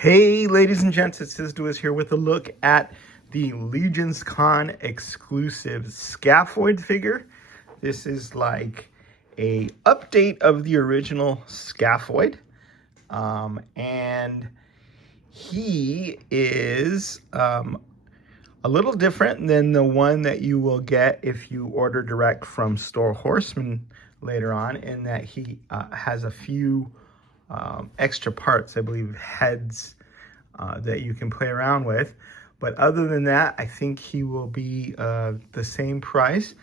Hey, ladies and gents, it's Sizduas here with a look at the LegionsCon exclusive Scaphoid figure. This is like a update of the original Scaphoid, and he is a little different than the one that you will get if you order direct from store Horsemen later on, in that he has a few extra parts, I believe heads, that you can play around with. But other than that, I think he will be the same price.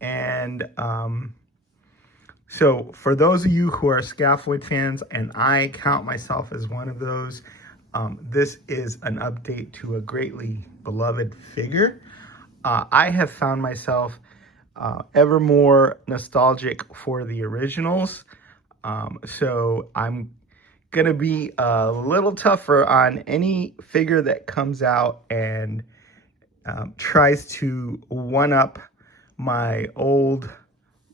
And so for those of you who are Scaphoid fans, and I count myself as one of those, this is an update to a greatly beloved figure. I have found myself ever more nostalgic for the originals. So I'm going to be a little tougher on any figure that comes out and tries to one-up my old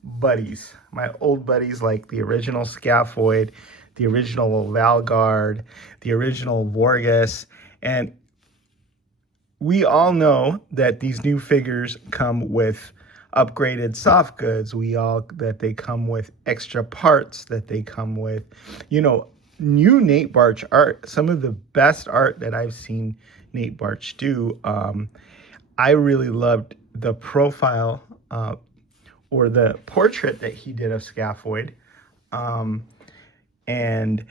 buddies. My old buddies like the original Scaphoid, the original Valgard, the original Vorgus, and we all know that these new figures come with upgraded soft goods. That they come with extra parts, that they come with, new Nate Barch art. Some of the best art that I've seen Nate Barch do. I really loved the profile or the portrait that he did of Scaphoid. And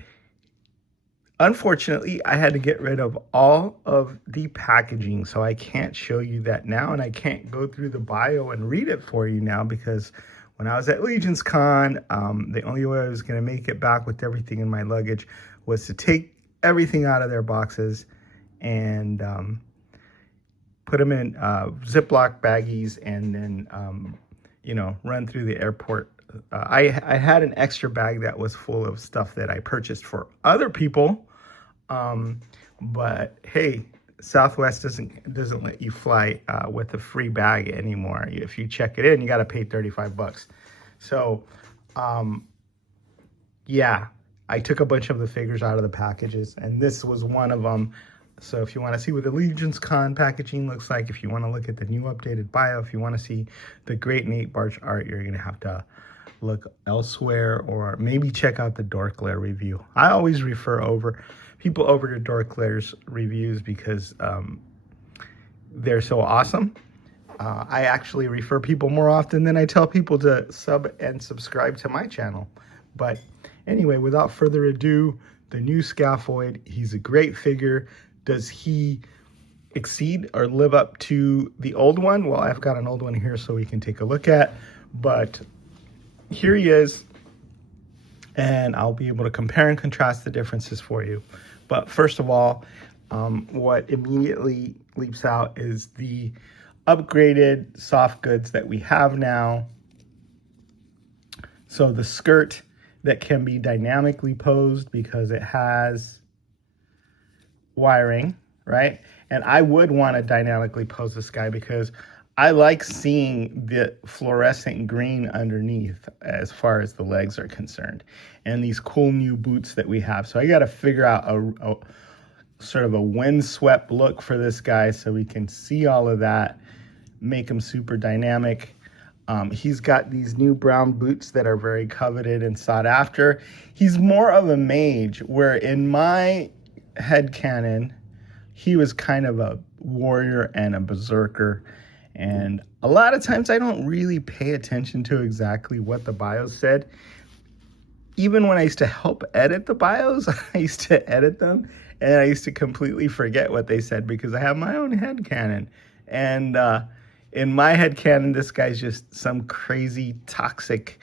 unfortunately, I had to get rid of all of the packaging, so I can't show you that now, and I can't go through the bio and read it for you now, because when I was at LegionsCon, the only way I was going to make it back with everything in my luggage was to take everything out of their boxes and put them in Ziploc baggies, and then, run through the airport. I had an extra bag that was full of stuff that I purchased for other people. But hey, Southwest doesn't let you fly with a free bag anymore. If you check it in, you got to pay $35. So, yeah, I took a bunch of the figures out of the packages, and this was one of them. So if you want to see what the LegionsCon packaging looks like, if you want to look at the new updated bio, if you want to see the great Nate Barch art, you're going to have to look elsewhere, or maybe check out the Dorklair review. I always refer people over to Dorklair's reviews because they're so awesome. I actually refer people more often than I tell people to sub and subscribe to my channel. But anyway, without further ado, the new Scaphoid, he's a great figure. Does he exceed or live up to the old one? Well, I've got an old one here so we can take a look at, but here he is, and I'll be able to compare and contrast the differences for you. But first of all, what immediately leaps out is the upgraded soft goods that we have now. So the skirt that can be dynamically posed because it has wiring, right? And I would want to dynamically pose this guy because I like seeing the fluorescent green underneath as far as the legs are concerned, and these cool new boots that we have. So I got to figure out a sort of a windswept look for this guy so we can see all of that, make him super dynamic. He's got these new brown boots that are very coveted and sought after. He's more of a mage, where in my headcanon, he was kind of a warrior and a berserker. And a lot of times I don't really pay attention to exactly what the bios said. Even when I used to help edit the bios, I used to edit them, and I used to completely forget what they said because I have my own headcanon. And in my headcanon, this guy's just some crazy, toxic,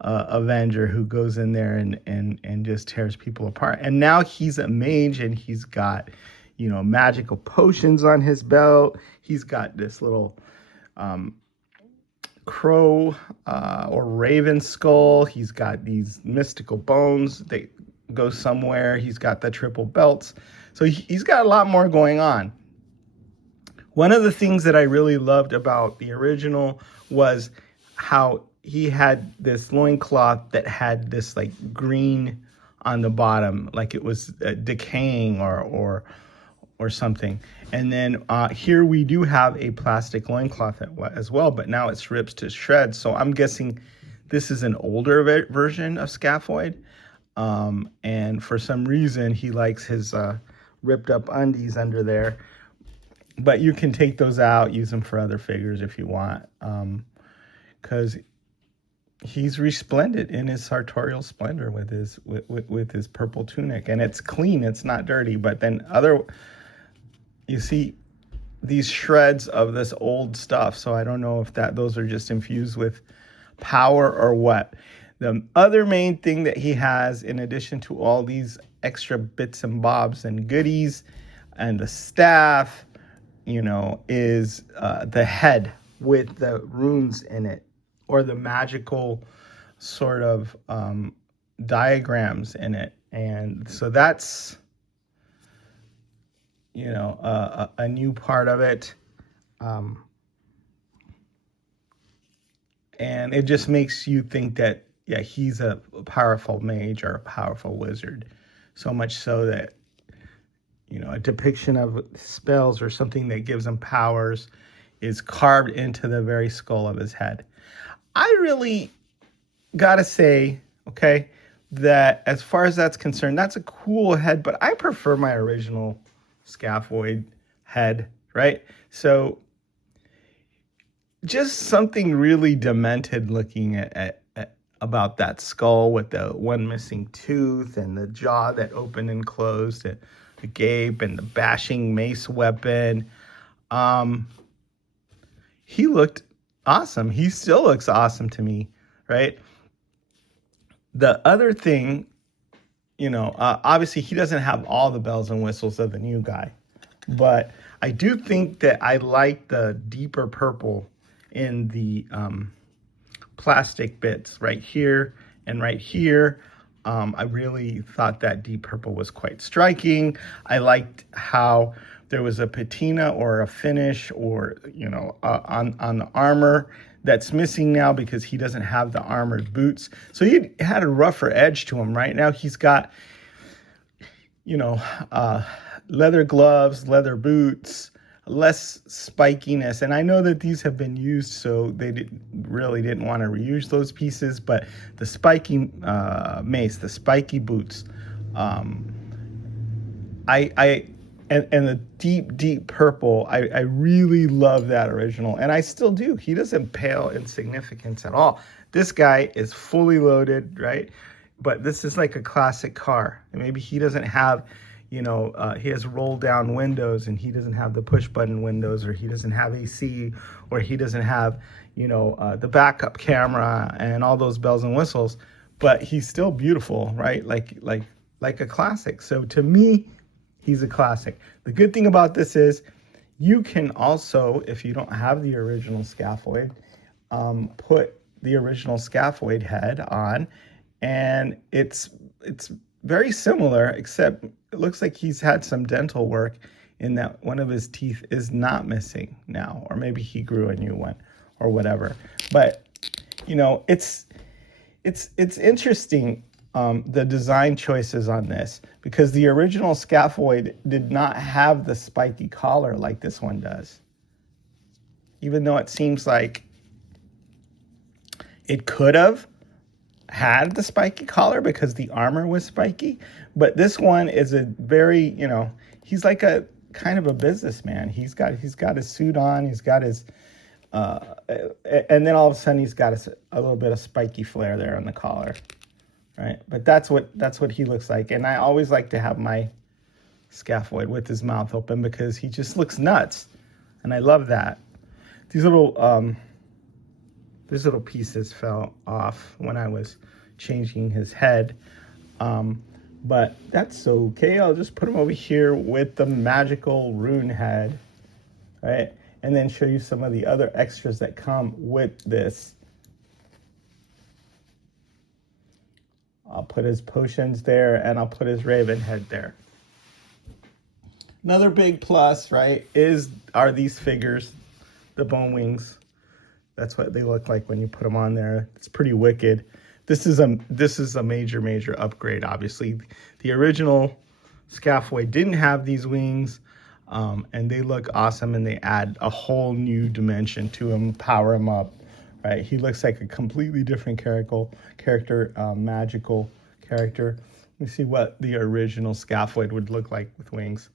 Avenger who goes in there and just tears people apart. And now he's a mage, and he's got magical potions on his belt. He's got this little crow or raven skull. He's got these mystical bones that go somewhere. He's got the triple belts. So he's got a lot more going on. One of the things that I really loved about the original was how he had this loincloth that had this like green on the bottom, like it was decaying or something. And then here we do have a plastic loincloth as well, but now it's ripped to shreds. So I'm guessing this is an older version of Scaphoid. And for some reason, he likes his ripped up undies under there. But you can take those out, use them for other figures if you want. Because he's resplendent in his sartorial splendor with his purple tunic. And it's clean, it's not dirty. But then you see these shreds of this old stuff. So I don't know if those are just infused with power or what. The other main thing that he has, in addition to all these extra bits and bobs and goodies and the staff, is the head with the runes in it, or the magical sort of diagrams in it. And so that's, a new part of it. And it just makes you think that, yeah, he's a powerful mage or a powerful wizard. So much so that, a depiction of spells or something that gives him powers is carved into the very skull of his head. I really gotta say, okay, that as far as that's concerned, that's a cool head, but I prefer my original Scaphoid head, right? So just something really demented looking at about that skull with the one missing tooth and the jaw that opened and closed, and the gape and the bashing mace weapon. He looked awesome. He still looks awesome to me, right? The other thing, obviously he doesn't have all the bells and whistles of the new guy, but I do think that I like the deeper purple in the plastic bits right here and right here. I really thought that deep purple was quite striking. I liked how there was a patina or a finish or, on the armor that's missing now because he doesn't have the armored boots. So he had a rougher edge to him. Right now he's got, leather gloves, leather boots, less spikiness. And I know that these have been used, so they really didn't want to reuse those pieces, but the spiky mace, the spiky boots, and the deep purple, I really love that original, and I still do. He doesn't pale in significance at all. This guy is fully loaded, right? But this is like a classic car, and maybe he doesn't have, he has roll down windows, and he doesn't have the push button windows, or he doesn't have AC, or he doesn't have, the backup camera and all those bells and whistles, but he's still beautiful, right? Like a classic. So to me, he's a classic. The good thing about this is you can also, if you don't have the original Scaphoid, put the original Scaphoid head on, and it's very similar, except it looks like he's had some dental work in that one of his teeth is not missing now, or maybe he grew a new one or whatever. But, it's interesting, the design choices on this, because the original Scaphoid did not have the spiky collar like this one does. Even though it seems like it could have had the spiky collar because the armor was spiky, but this one is a very, he's like a kind of a businessman. He's got his suit on, he's got his and then all of a sudden he's got a little bit of spiky flare there on the collar, right? But that's what he looks like. And I always like to have my Scaphoid with his mouth open because he just looks nuts, and I love that. These little pieces fell off when I was changing his head, but that's okay. I'll just put him over here with the magical rune head, right? And then show you some of the other extras that come with this. I'll put his potions there, and I'll put his raven head there. Another big plus, right, are these figures, the bone wings. That's what they look like when you put them on there. It's pretty wicked. this is a major upgrade. Obviously, the original Scaphoid didn't have these wings, and they look awesome, and they add a whole new dimension to him, power him up. Right, he looks like a completely different character, magical character. Let me see what the original Scaphoid would look like with wings.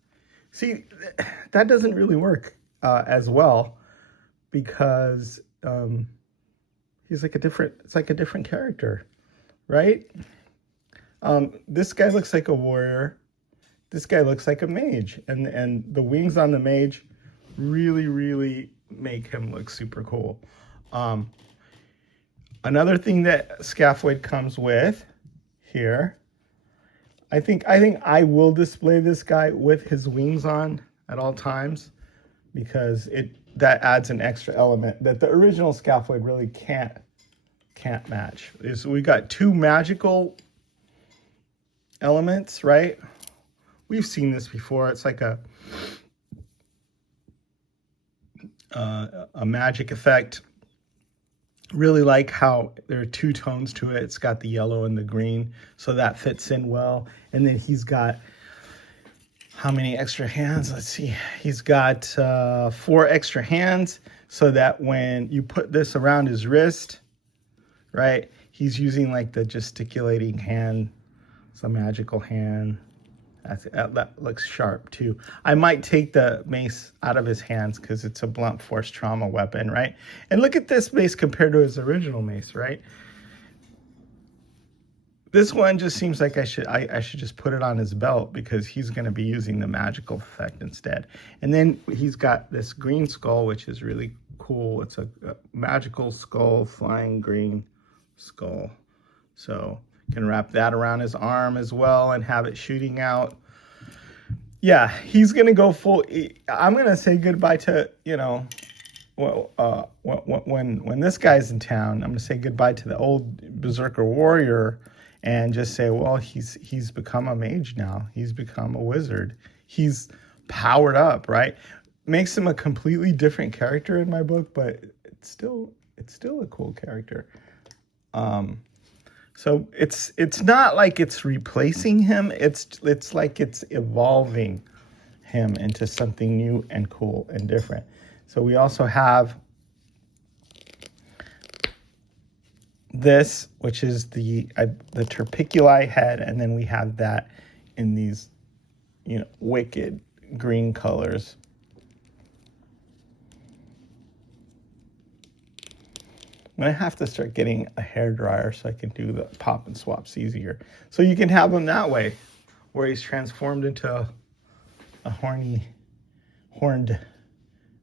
See, that doesn't really work as well, because he's like it's like a different character, right? This guy looks like a warrior. This guy looks like a mage, and the wings on the mage really make him look super cool. Another thing that Scaphoid comes with here, I think I will display this guy with his wings on at all times, because that adds an extra element that the original Scaphoid really can't match. So we got two magical elements, right? We've seen this before. It's like a magic effect. Really like how there are two tones to it. It's got the yellow and the green, so that fits in well. And then he's got how many extra hands? Let's see. He's got 4 extra hands, so that when you put this around his wrist, right, he's using like the gesticulating hand. It's a magical hand. That looks sharp too. I might take the mace out of his hands because it's a blunt force trauma weapon, right? And look at this mace compared to his original mace, right? This one just seems like I should just put it on his belt, because he's going to be using the magical effect instead. And then he's got this green skull, which is really cool. It's a magical skull, flying green skull. So can wrap that around his arm as well and have it shooting out. Yeah, he's going to go full. I'm going to say goodbye to, when this guy's in town, I'm going to say goodbye to the old Berserker warrior and just say, well, he's become a mage now. He's become a wizard. He's powered up, right? Makes him a completely different character in my book, but it's still a cool character. So it's not like it's replacing him. It's like it's evolving him into something new and cool and different. So we also have this, which is the Terpiculi head, and then we have that in these, wicked green colors. I'm going to have to start getting a hairdryer so I can do the pop and swaps easier. So you can have him that way, where he's transformed into a horned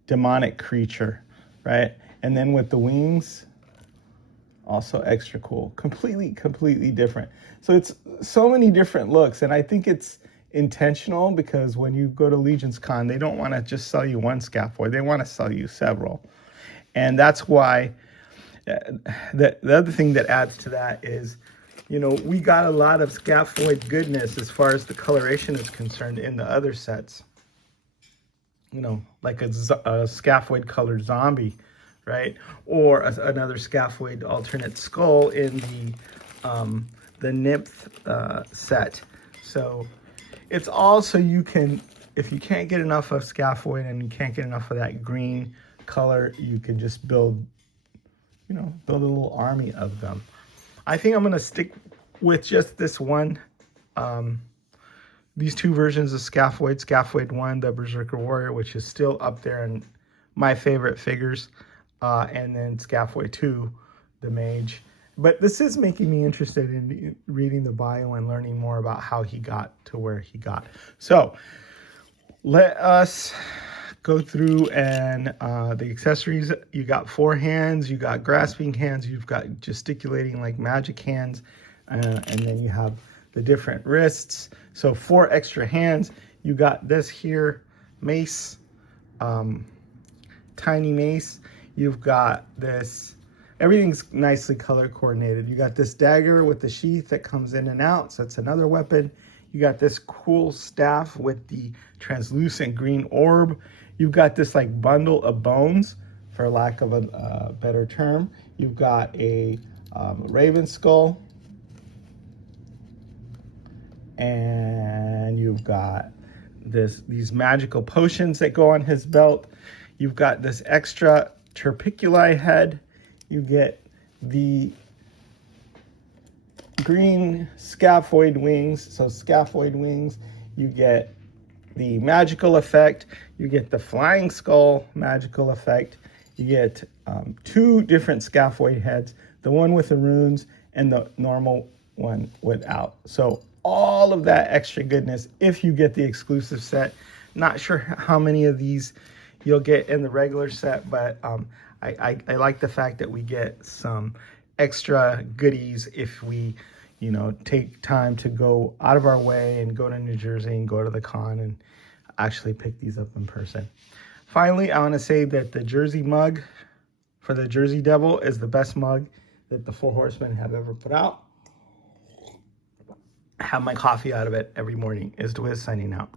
demonic creature, right? And then with the wings, also extra cool. Completely different. So it's so many different looks, and I think it's intentional, because when you go to LegionsCon, they don't want to just sell you one Scaphoid. They want to sell you several. And that's why the other thing that adds to that is, we got a lot of Scaphoid goodness as far as the coloration is concerned in the other sets. Like a Scaphoid colored zombie, right? Or another Scaphoid alternate skull in the nymph set. So it's also, you can, if you can't get enough of Scaphoid and you can't get enough of that green color, you can just build a little army of them. I think I'm going to stick with just this one. These two versions of Scaphoid. Scaphoid 1, the Berserker Warrior, which is still up there in my favorite figures. And then Scaphoid 2, the Mage. But this is making me interested in reading the bio and learning more about how he got to where he got. So let us go through and the accessories. You got 4 hands, you got grasping hands, you've got gesticulating like magic hands, and then you have the different wrists. So 4 extra hands. You got this here, mace, tiny mace. You've got this, everything's nicely color coordinated. You got this dagger with the sheath that comes in and out, so that's another weapon. You got this cool staff with the translucent green orb. You've got this like bundle of bones, for lack of a better term. You've got a Raven skull. And you've got these magical potions that go on his belt. You've got this extra Terpiculi head. You get the green Scaphoid wings. So Scaphoid wings. You get the magical effect. You get the flying skull magical effect. You get 2 different Scaphoid heads. The one with the runes and the normal one without. So all of that extra goodness if you get the exclusive set. Not sure how many of these you'll get in the regular set, but I like the fact that we get some extra goodies if we, you know, take time to go out of our way and go to New Jersey and go to the con and actually pick these up in person. Finally, I want to say that the Jersey mug for the Jersey Devil is the best mug that the 4 Horsemen have ever put out. Have my coffee out of it every morning. Is Dwiz signing out.